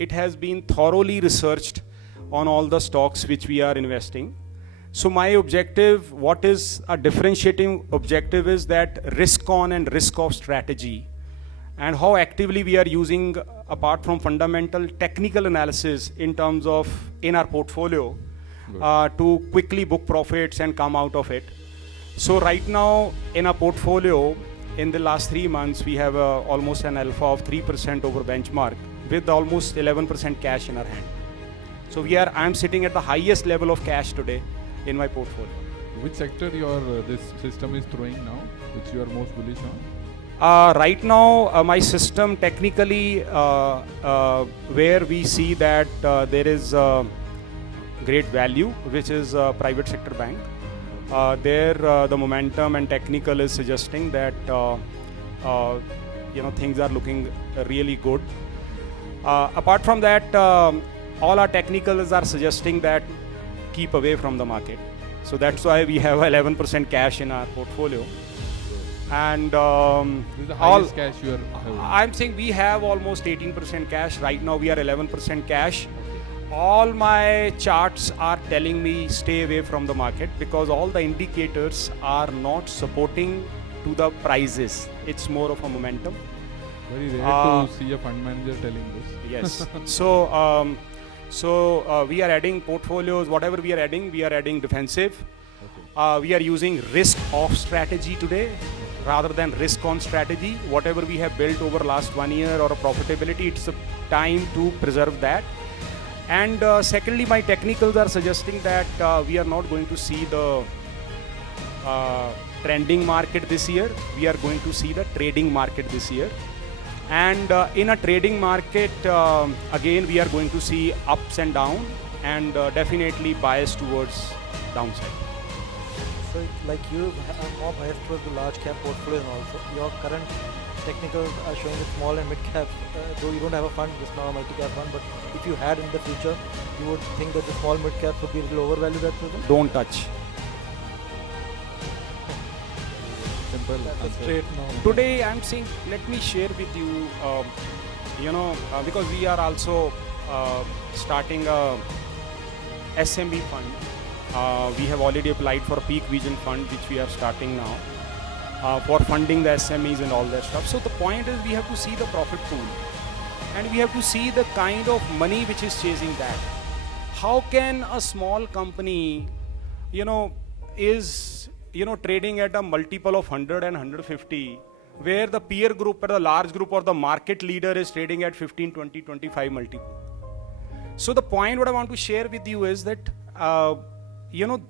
it has been thoroughly researched on all the stocks which we are investing. So my objective, what is a differentiating objective, is that risk on and risk off strategy, and how actively we are using, apart from fundamental technical analysis in terms of in our portfolio, to quickly book profits and come out of it. So right now in our portfolio, in the last 3 months, we have almost an alpha of 3% over benchmark with almost 11% cash in our hand. So I'm sitting at the highest level of cash today in my portfolio. Which sector this system is throwing now, which you are most bullish on? Right now, my system technically, where we see that there is great value, which is private sector bank. There, the momentum and technical is suggesting that things are looking really good. Apart from that, all our technicals are suggesting that keep away from the market. So that's why we have 11% cash in our portfolio. And this is the highest cash you are having. I'm saying we have almost 18% cash. Right now we are 11% cash. All my charts are telling me stay away from the market, because all the indicators are not supporting to the prices. It's more of a momentum. Very rare to see a fund manager telling this. Yes. So we are adding portfolios. Whatever we are adding defensive. Okay. We are using risk off strategy today rather than risk on strategy. Whatever we have built over last 1 year or a profitability, it's a time to preserve that. And secondly, my technicals are suggesting that we are not going to see the trending market this year. We are going to see the trading market this year. And in a trading market, again, we are going to see ups and downs, and definitely bias towards downside. So like you are more biased towards the large cap portfolio, and also your current technicals are showing the small and mid cap, though you don't have a fund, it's not a multi-cap fund, but if you had in the future, you would think that the small mid cap would be a little overvalued at present? Don't touch. Simple. That's straight no. Today I'm saying, let me share with you, because we are also starting a SME fund. We have already applied for a peak vision fund, which we are starting now. For funding the SMEs and all that stuff. So the point is, we have to see the profit pool, and we have to see the kind of money which is chasing that. How can a small company, is trading at a multiple of 100 and 150, where the peer group or the large group or the market leader is trading at 15, 20, 25 multiple. So the point what I want to share with you is that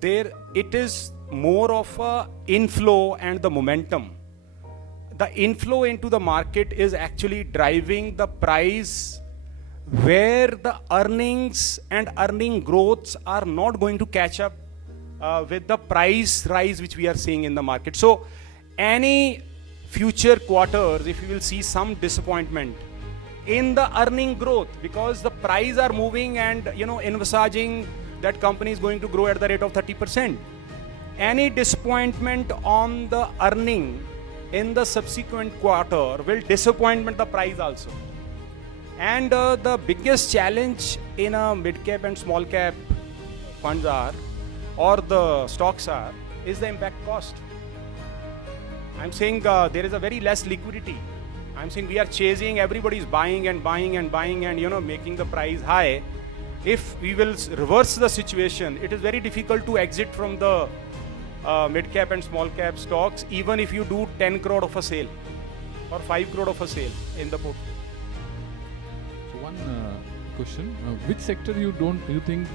there it is more of a inflow and the momentum. The inflow into the market is actually driving the price, where the earnings and earning growths are not going to catch up with the price rise which we are seeing in the market. So any future quarters, if you will see some disappointment in the earning growth, because the price are moving and envisaging that company is going to grow at the rate of 30%. Any disappointment on the earning in the subsequent quarter will disappointment the price also. And the biggest challenge in a mid cap and small cap funds or the stocks is the impact cost. I'm saying there is a very less liquidity. I'm saying we are chasing, everybody is buying and buying and buying and making the price high. If we will reverse the situation, it is very difficult to exit from the mid cap and small cap stocks, even if you do 10 crore of a sale or 5 crore of a sale in the portfolio. So one question, which sector you think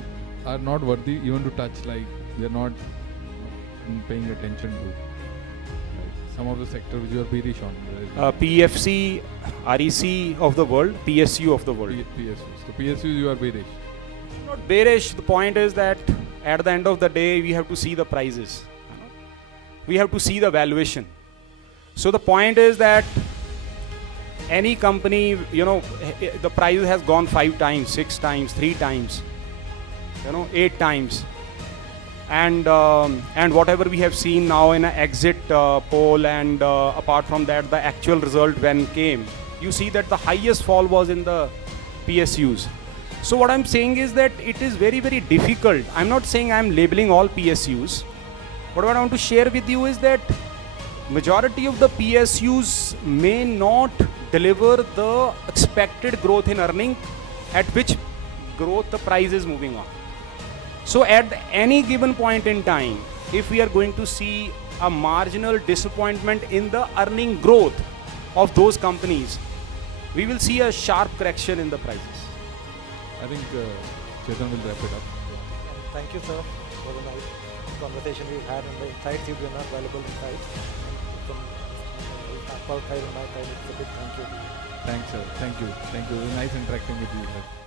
are not worthy even to touch, like they are not paying attention to? Some of the sectors which you are bearish on. PFC, REC of the world, PSU of the world. PSU. So PSU you are bearish. Not bearish. The point is that at the end of the day, we have to see the prices. We have to see the valuation. So the point is that any company, the price has gone 5 times, 6 times, 3 times, 8 times. And whatever we have seen now in an exit poll, and apart from that, the actual result when came, you see that the highest fall was in the PSUs. So what I'm saying is that it is very, very difficult. I'm not saying I'm labeling all PSUs, but what I want to share with you is that majority of the PSUs may not deliver the expected growth in earning at which growth the price is moving on. So at any given point in time, if we are going to see a marginal disappointment in the earning growth of those companies, we will see a sharp correction in the prices. I think Chetan will wrap it up. And thank you, sir, for the nice conversation we've had and the insights you've given us, valuable insights. From Nagpal side and my side, it's a big thank you. Thanks, sir. Thank you. Thank you. It was nice interacting with you, sir.